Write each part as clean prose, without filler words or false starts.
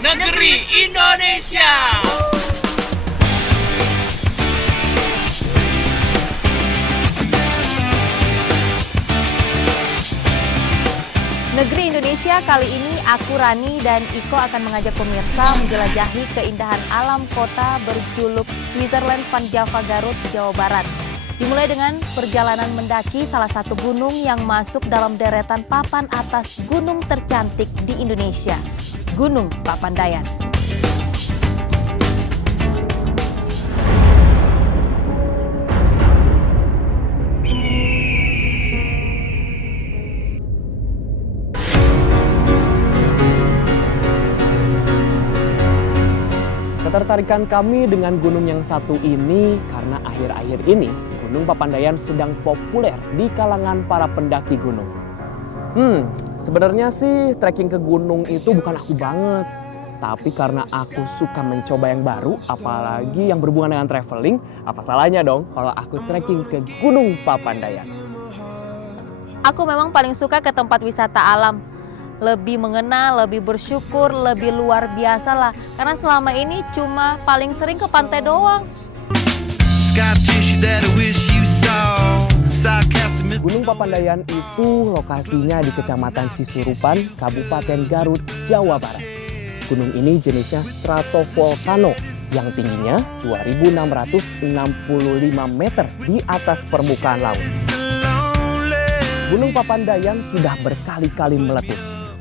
Negeri Indonesia. Negeri Indonesia kali ini aku Rani dan Iko akan mengajak pemirsa menjelajahi keindahan alam kota berjuluk Switzerland Van Java Garut, Jawa Barat. Dimulai dengan perjalanan mendaki salah satu gunung yang masuk dalam deretan papan atas gunung tercantik di Indonesia, Gunung Papandayan. Ketertarikan kami dengan gunung yang satu ini karena akhir-akhir ini Gunung Papandayan sedang populer di kalangan para pendaki gunung. Sebenarnya sih trekking ke gunung itu bukan aku banget. Tapi karena aku suka mencoba yang baru, apalagi yang berhubungan dengan traveling, apa salahnya dong kalau aku trekking ke Gunung Papandayan. Aku memang paling suka ke tempat wisata alam. Lebih mengenal, lebih bersyukur, lebih luar biasa lah. Karena selama ini cuma paling sering ke pantai doang. Gunung Papandayan itu lokasinya di Kecamatan Cisurupan, Kabupaten Garut, Jawa Barat. Gunung ini jenisnya stratovolcano yang tingginya 2.665 meter di atas permukaan laut. Gunung Papandayan sudah berkali-kali meletus.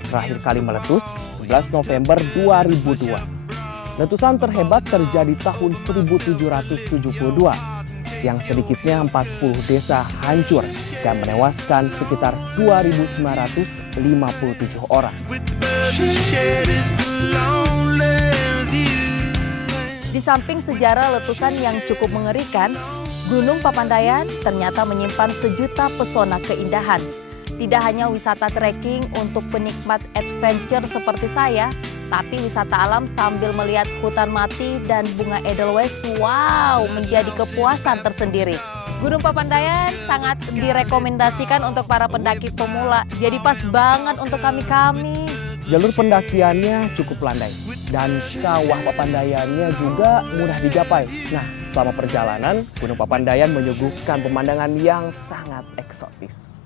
Terakhir kali meletus 11 November 2002. Letusan terhebat terjadi tahun 1772 yang sedikitnya 40 desa hancur dan menewaskan sekitar 2.957 orang. Di samping sejarah letusan yang cukup mengerikan, Gunung Papandayan ternyata menyimpan sejuta pesona keindahan. Tidak hanya wisata trekking untuk penikmat adventure seperti saya, tapi wisata alam sambil melihat hutan mati dan bunga edelweiss, wow, menjadi kepuasan tersendiri. Gunung Papandayan sangat direkomendasikan untuk para pendaki pemula, jadi pas banget untuk kami-kami. Jalur pendakiannya cukup landai dan kawah Papandayannya juga mudah digapai. Nah, selama perjalanan, Gunung Papandayan menyuguhkan pemandangan yang sangat eksotis.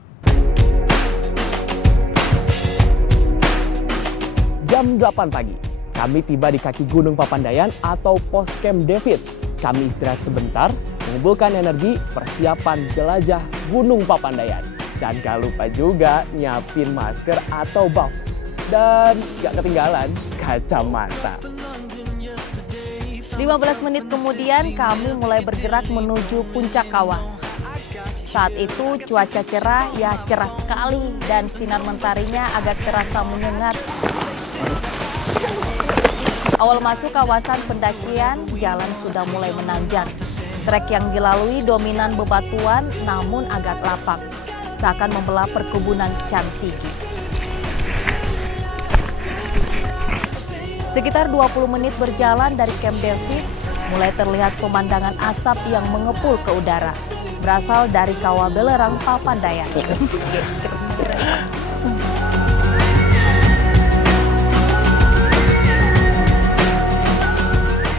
Jam 8 pagi, kami tiba di kaki Gunung Papandayan atau Pos Camp David. Kami istirahat sebentar, mengumpulkan energi persiapan jelajah Gunung Papandayan. Dan gak lupa juga nyiapin masker atau buff. Dan gak ketinggalan kacamata. 15 menit kemudian kami mulai bergerak menuju puncak kawah. Saat itu cuaca cerah, ya cerah sekali dan sinar mentarinya agak terasa menyengat. Awal masuk kawasan pendakian, jalan sudah mulai menanjak. Trek yang dilalui dominan bebatuan namun agak lapang, seakan membelah perkebunan Cansigi. Sekitar 20 menit berjalan dari Camp David, mulai terlihat pemandangan asap yang mengepul ke udara. Berasal dari Kawah Belerang Papandayan.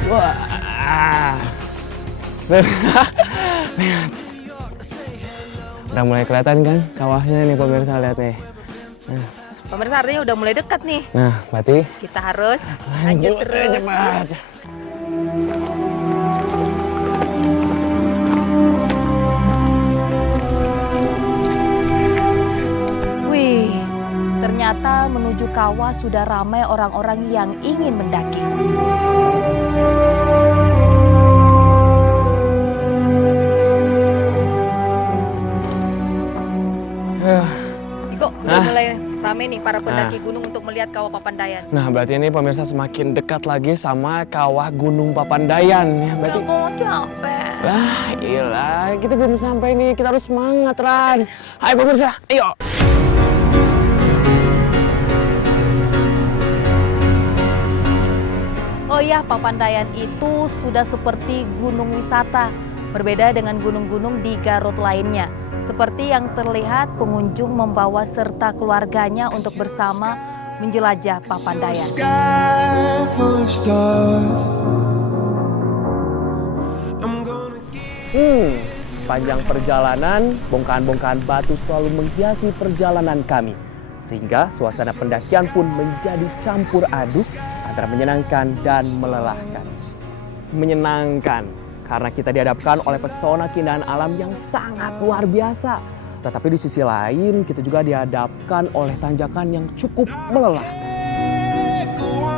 Wah, udah mulai kelihatan kan kawahnya nih pemirsa, lihat nih. Nah. Pemirsa artinya udah mulai dekat nih. Nah, berarti kita harus lanjut terus. Cepat. Wih, ternyata menuju kawah sudah ramai orang-orang yang ingin mendaki. Iko, udah mulai ramai nih para pendaki gunung untuk melihat Kawah Papandayan. Nah, berarti ini pemirsa semakin dekat lagi sama Kawah Gunung Papandayan. Ya, berarti... Udah mau capek. Lah, iyalah, kita belum sampai nih. Kita harus semangat, Ran. Hai pemirsa, ayo. Oh iya, Papandayan itu sudah seperti gunung wisata. Berbeda dengan gunung-gunung di Garut lainnya. Seperti yang terlihat, pengunjung membawa serta keluarganya untuk bersama menjelajah Papandayan. stars. I'm gonna Sepanjang perjalanan, bongkahan-bongkahan batu selalu menghiasi perjalanan kami. Sehingga suasana pendakian pun menjadi campur aduk antara menyenangkan dan melelahkan. Menyenangkan karena kita dihadapkan oleh pesona keindahan alam yang sangat luar biasa. Tetapi di sisi lain kita juga dihadapkan oleh tanjakan yang cukup melelahkan.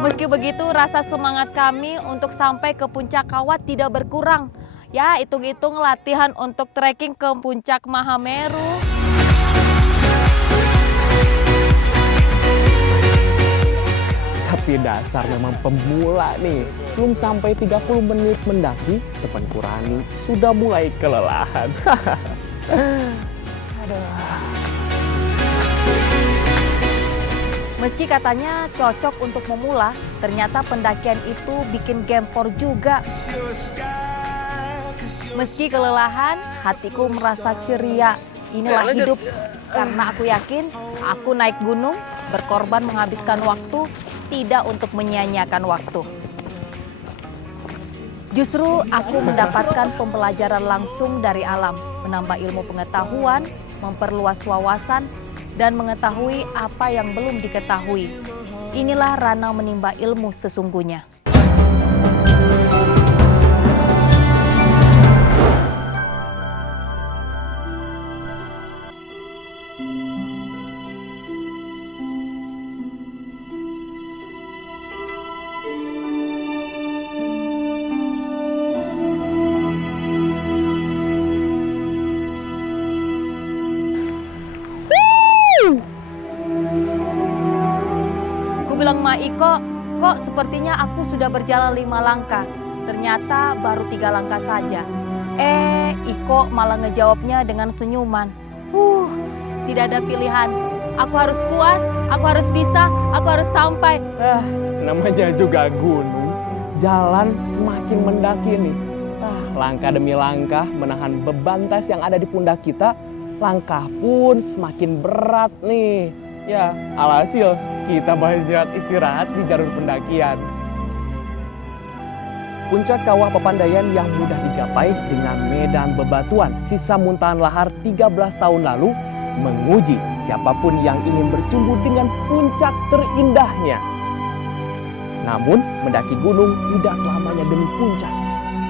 Meski begitu, rasa semangat kami untuk sampai ke puncak kawah tidak berkurang. Ya, hitung-hitung latihan untuk trekking ke puncak Mahameru. Tapi dasar memang pemula nih. Belum sampai 30 menit mendaki, temanku Rani sudah mulai kelelahan. Meski katanya cocok untuk memula, ternyata pendakian itu bikin gempor juga. Meski kelelahan, hatiku merasa ceria. Inilah hidup, karena aku yakin aku naik gunung, berkorban menghabiskan waktu, tidak untuk menyia-nyiakan waktu. Justru aku mendapatkan pembelajaran langsung dari alam, menambah ilmu pengetahuan, memperluas wawasan, dan mengetahui apa yang belum diketahui. Inilah Rana menimba ilmu sesungguhnya. Bilang Ma Iko, kok sepertinya aku sudah berjalan 5 langkah. Ternyata baru 3 langkah saja. Iko malah ngejawabnya dengan senyuman. Tidak ada pilihan. Aku harus kuat, aku harus bisa, aku harus sampai. Namanya juga gunung. Jalan semakin mendaki nih. Langkah demi langkah menahan beban tas yang ada di pundak kita. Langkah pun semakin berat nih. Ya, alhasil kita banyak istirahat di jalur pendakian. Puncak Kawah Papandayan yang mudah digapai dengan medan bebatuan sisa muntahan lahar 13 tahun lalu menguji siapapun yang ingin bercumbu dengan puncak terindahnya. Namun, mendaki gunung tidak selamanya demi puncak.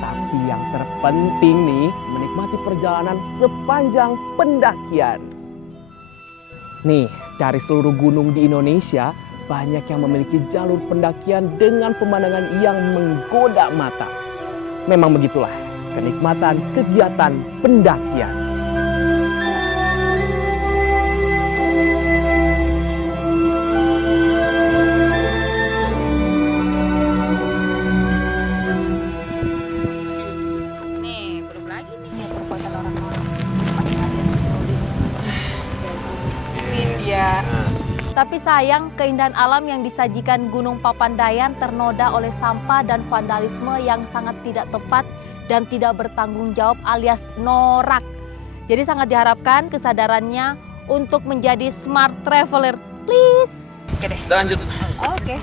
Tapi yang terpenting nih, menikmati perjalanan sepanjang pendakian. Nih, dari seluruh gunung di Indonesia, banyak yang memiliki jalur pendakian dengan pemandangan yang menggoda mata. Memang begitulah kenikmatan kegiatan pendakian. Nih, belum lagi nih perbuatan orang-orang. Ya. Tapi sayang, keindahan alam yang disajikan Gunung Papandayan ternoda oleh sampah dan vandalisme yang sangat tidak tepat dan tidak bertanggung jawab alias norak. Jadi sangat diharapkan kesadarannya untuk menjadi smart traveler. Please. Oke deh. Kita lanjut. Oke.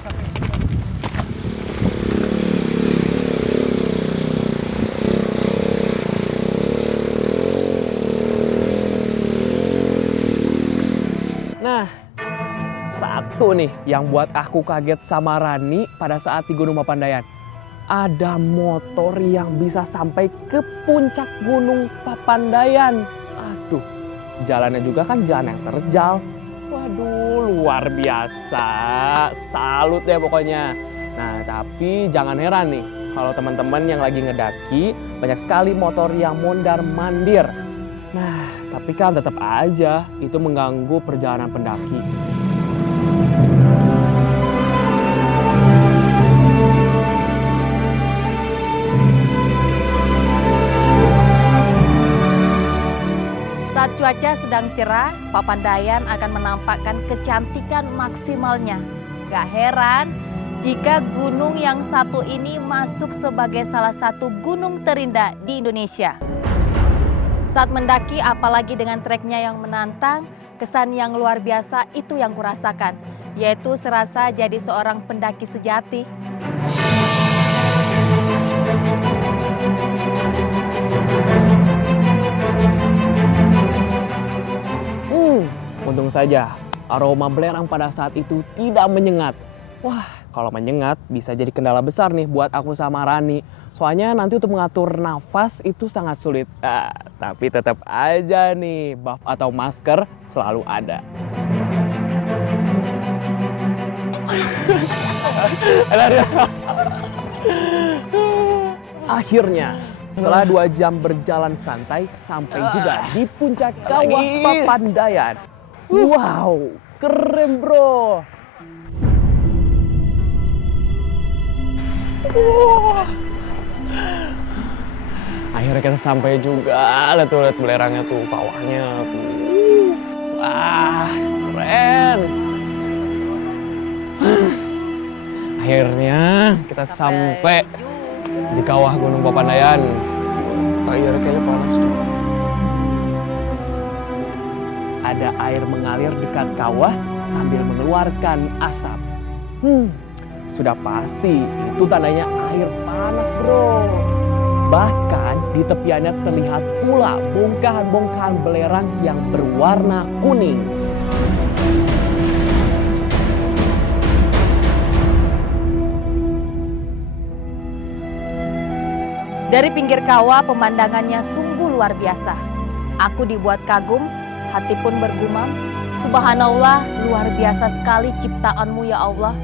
Nah, satu nih yang buat aku kaget sama Rani pada saat di Gunung Papandayan. Ada motor yang bisa sampai ke puncak Gunung Papandayan. Aduh, jalannya juga kan jalan yang terjal. Waduh, luar biasa. Salut deh pokoknya. Nah, tapi jangan heran nih kalau teman-teman yang lagi ngedaki banyak sekali motor yang mondar-mandir. Nah, tapi kan tetap aja itu mengganggu perjalanan pendaki. Saat cuaca sedang cerah, Papandayan akan menampakkan kecantikan maksimalnya. Gak heran jika gunung yang satu ini masuk sebagai salah satu gunung terindah di Indonesia. Saat mendaki, apalagi dengan treknya yang menantang, kesan yang luar biasa itu yang kurasakan, yaitu serasa jadi seorang pendaki sejati. Untung saja aroma belerang pada saat itu tidak menyengat. Wah, kalau menyengat bisa jadi kendala besar nih buat aku sama Rani. Soalnya nanti untuk mengatur nafas itu sangat sulit. Tapi tetap aja nih, buff atau masker selalu ada. Akhirnya, setelah 2 jam berjalan santai, sampai juga di puncak Kawah Papandayan. Wow, keren bro. Akhirnya kita sampai juga. Lihat tuh, lihat belerangnya tuh, kawahnya tuh. Wah, keren. Akhirnya kita sampai di kawah Gunung Papandayan. Air kayaknya panas tuh. Ada air mengalir dekat kawah sambil mengeluarkan asap. Sudah pasti itu tandanya air panas bro. Bahkan di tepiannya terlihat pula bongkahan-bongkahan belerang yang berwarna kuning. Dari pinggir kawah pemandangannya sungguh luar biasa. Aku dibuat kagum, hati pun bergumam, subhanallah, luar biasa sekali ciptaanmu ya Allah.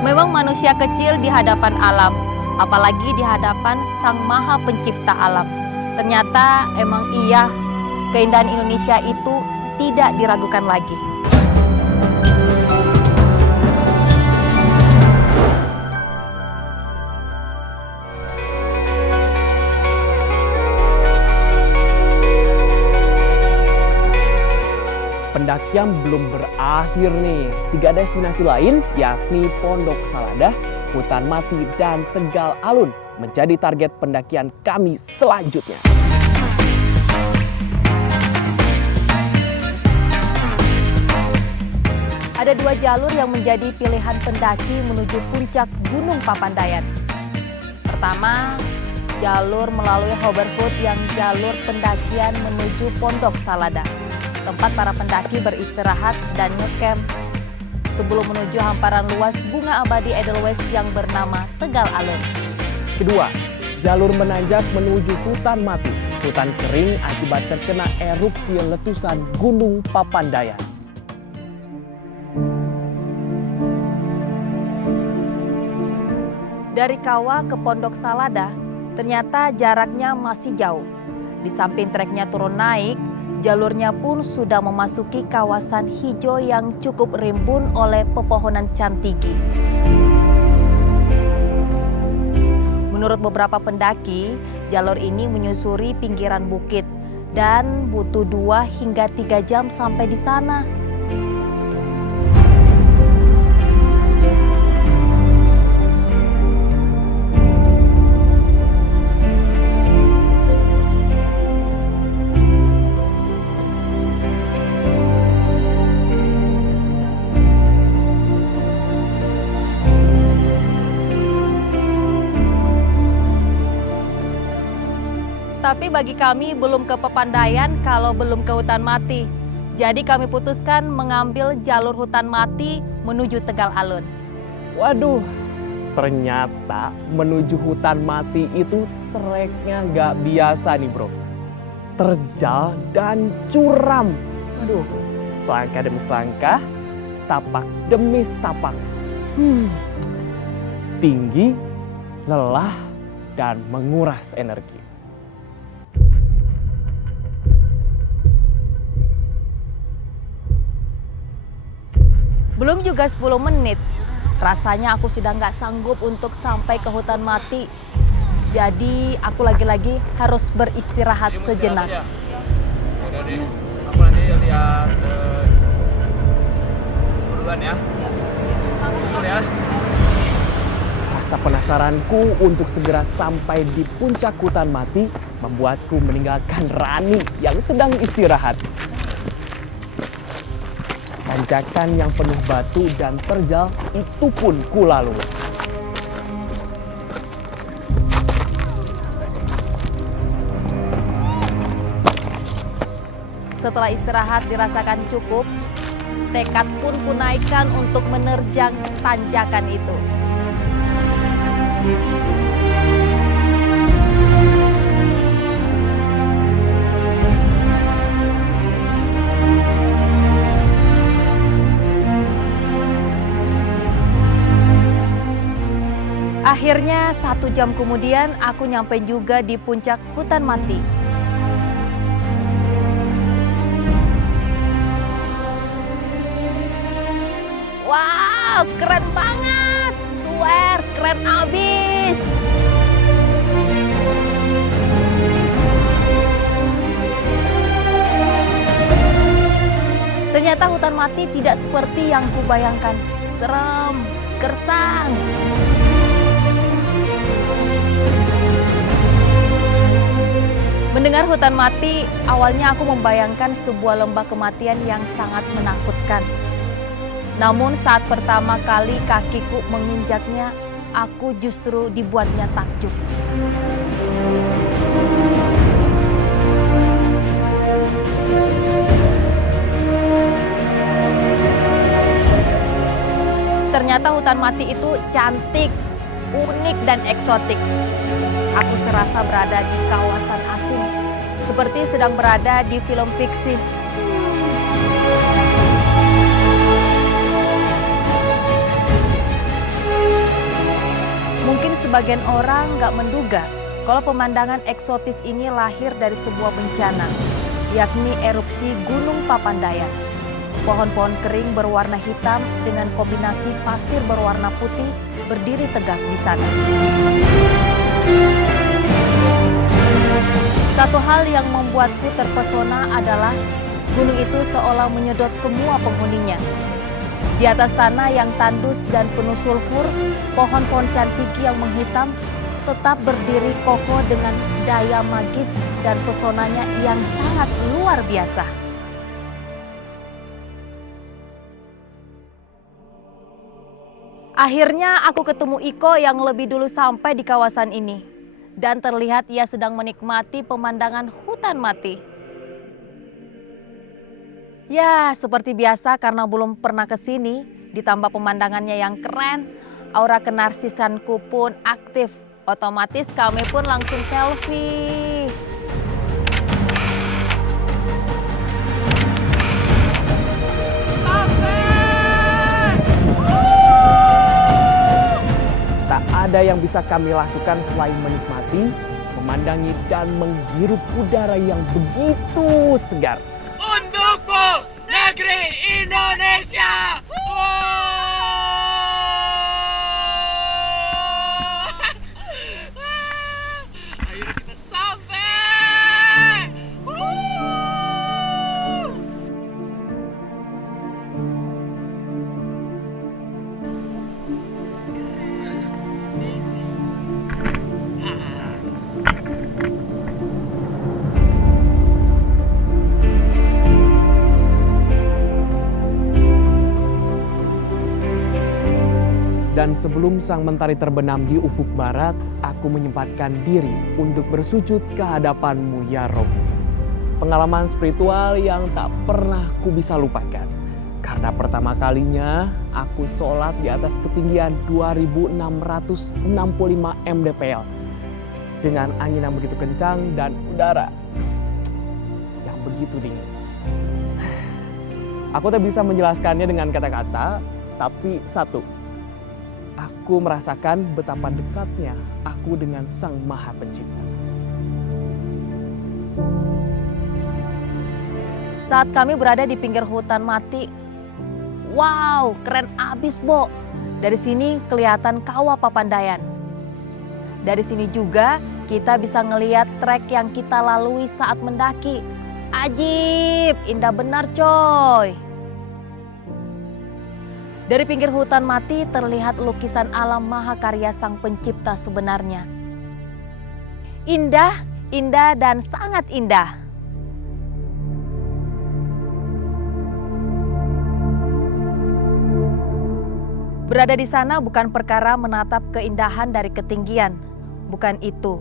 Memang manusia kecil di hadapan alam, apalagi di hadapan Sang Maha Pencipta alam. Ternyata emang iya, keindahan Indonesia itu tidak diragukan lagi. Pendakian belum berakhir nih. 3 destinasi lain yakni Pondok Saladah, Hutan Mati, dan Tegal Alun menjadi target pendakian kami selanjutnya. Ada 2 jalur yang menjadi pilihan pendaki menuju puncak Gunung Papandayan. Pertama, jalur melalui Hoverfoot yang jalur pendakian menuju Pondok Saladah, tempat para pendaki beristirahat dan ngecamp sebelum menuju hamparan luas bunga abadi Edelweiss yang bernama Tegal Alun. Kedua, jalur menanjak menuju Hutan Mati, hutan kering akibat terkena erupsi letusan Gunung Papandayan. Dari kawah ke Pondok Saladah, ternyata jaraknya masih jauh. Di samping treknya turun naik, jalurnya pun sudah memasuki kawasan hijau yang cukup rimbun oleh pepohonan cantigi. Menurut beberapa pendaki, jalur ini menyusuri pinggiran bukit dan butuh 2 hingga 3 jam sampai di sana. Tapi bagi kami belum ke Papandayan kalau belum ke Hutan Mati. Jadi kami putuskan mengambil jalur Hutan Mati menuju Tegal Alun. Waduh, ternyata menuju Hutan Mati itu treknya nggak biasa nih bro. Terjal dan curam. Aduh, selangkah demi selangkah, setapak demi setapak. Tinggi, lelah, dan menguras energi. Belum juga 10 menit, rasanya aku sudah nggak sanggup untuk sampai ke Hutan Mati. Jadi aku lagi-lagi harus beristirahat sejenak. Ya udah deh, aku nanti lihat duluan ya. Usul ya. Rasa penasaranku untuk segera sampai di puncak Hutan Mati membuatku meninggalkan Rani yang sedang istirahat. Tanjakan yang penuh batu dan terjal itu pun kulalui. Setelah istirahat dirasakan cukup, tekad pun kunaikkan untuk menerjang tanjakan itu. Akhirnya 1 jam kemudian aku nyampe juga di puncak hutan mati. Wow, keren banget! Swear, keren abis! Ternyata hutan mati tidak seperti yang kubayangkan. Serem, gersang. Mendengar hutan mati, awalnya aku membayangkan sebuah lembah kematian yang sangat menakutkan. Namun saat pertama kali kakiku menginjaknya, aku justru dibuatnya takjub. Ternyata hutan mati itu cantik, unik dan eksotik. Aku serasa berada di kawasan asing, seperti sedang berada di film fiksi. Mungkin sebagian orang nggak menduga kalau pemandangan eksotis ini lahir dari sebuah bencana, yakni erupsi Gunung Papandayan. Pohon-pohon kering berwarna hitam dengan kombinasi pasir berwarna putih berdiri tegak di sana. Satu hal yang membuatku terpesona adalah gunung itu seolah menyedot semua penghuninya. Di atas tanah yang tandus dan penuh sulfur, pohon-pohon cantik yang menghitam tetap berdiri kokoh dengan daya magis dan pesonanya yang sangat luar biasa. Akhirnya aku ketemu Iko yang lebih dulu sampai di kawasan ini. Dan terlihat ia sedang menikmati pemandangan hutan mati. Ya, seperti biasa karena belum pernah ke sini, ditambah pemandangannya yang keren, aura kenarsisanku pun aktif. Otomatis kami pun langsung selfie. Tak ada yang bisa kami lakukan selain menikmati, memandangi dan menghirup udara yang begitu segar. Untukmu, negeri Indonesia! Akhirnya kita sampai! Dan sebelum sang mentari terbenam di ufuk barat, aku menyempatkan diri untuk bersujud ke hadapan-Mu ya Rob. Pengalaman spiritual yang tak pernah ku bisa lupakan. Karena pertama kalinya aku sholat di atas ketinggian 2665 mdpl. Dengan angin yang begitu kencang dan udara yang begitu dingin. Aku tak bisa menjelaskannya dengan kata-kata, tapi satu. Aku merasakan betapa dekatnya aku dengan Sang Maha Pencipta. Saat kami berada di pinggir hutan mati, wow, keren abis, Bo. Dari sini kelihatan Kawah Papandayan. Dari sini juga kita bisa ngelihat trek yang kita lalui saat mendaki. Ajib, indah benar, coy. Dari pinggir hutan mati terlihat lukisan alam mahakarya Sang Pencipta sebenarnya. Indah, indah dan sangat indah. Berada di sana bukan perkara menatap keindahan dari ketinggian, bukan itu.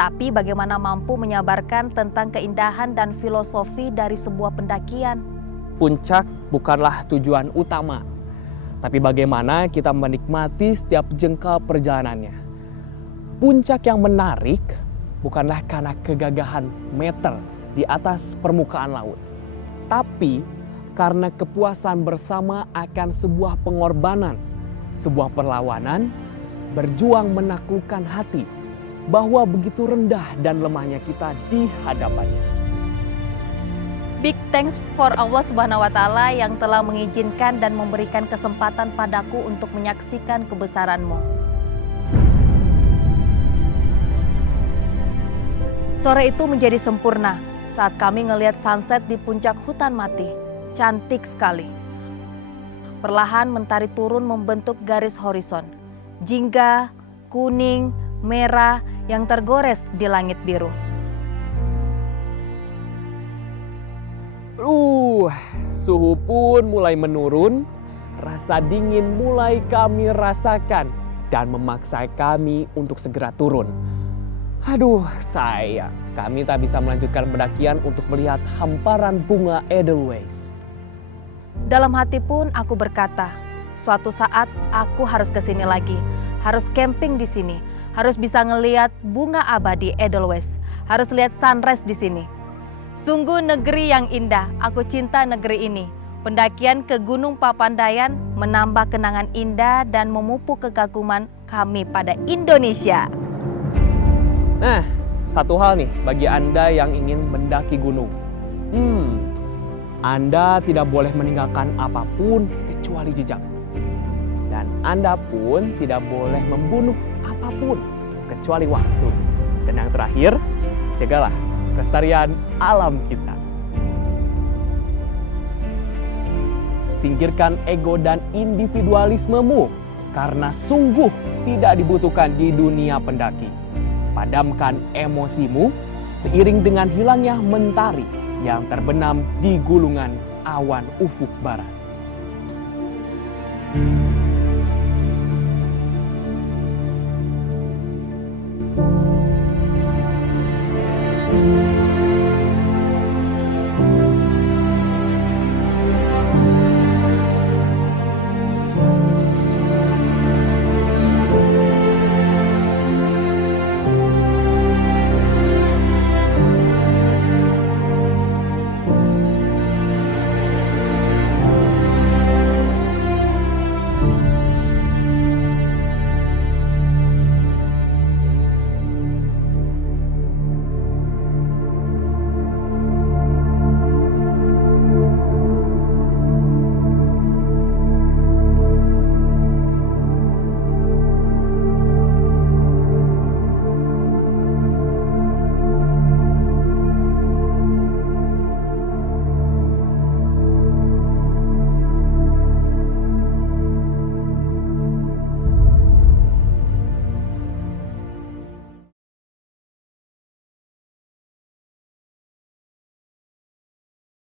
Tapi bagaimana mampu menyabarkan tentang keindahan dan filosofi dari sebuah pendakian? Puncak bukanlah tujuan utama, tapi bagaimana kita menikmati setiap jengkal perjalanannya. Puncak yang menarik bukanlah karena kegagahan meter di atas permukaan laut, tapi karena kepuasan bersama akan sebuah pengorbanan, sebuah perlawanan, berjuang menaklukkan hati bahwa begitu rendah dan lemahnya kita di hadapannya. Big thanks for Allah Subhanahu wa Ta'ala yang telah mengizinkan dan memberikan kesempatan padaku untuk menyaksikan kebesaran-Mu. Sore itu menjadi sempurna saat kami ngelihat sunset di puncak hutan mati. Cantik sekali. Perlahan mentari turun membentuk garis horizon. Jingga, kuning, merah yang tergores di langit biru. Suhu pun mulai menurun, rasa dingin mulai kami rasakan dan memaksa kami untuk segera turun. Aduh, sayang, kami tak bisa melanjutkan pendakian untuk melihat hamparan bunga Edelweiss. Dalam hati pun aku berkata, suatu saat aku harus ke sini lagi, harus camping di sini, harus bisa ngelihat bunga abadi Edelweiss, harus lihat sunrise di sini. Sungguh negeri yang indah, aku cinta negeri ini. Pendakian ke Gunung Papandayan menambah kenangan indah dan memupuk kekaguman kami pada Indonesia. Nah, satu hal nih bagi Anda yang ingin mendaki gunung. Anda tidak boleh meninggalkan apapun kecuali jejak. Dan Anda pun tidak boleh membunuh apapun kecuali waktu. Dan yang terakhir, jagalah kelestarian alam kita. Singkirkan ego dan individualismemu karena sungguh tidak dibutuhkan di dunia pendaki. Padamkan emosimu seiring dengan hilangnya mentari yang terbenam di gulungan awan ufuk barat.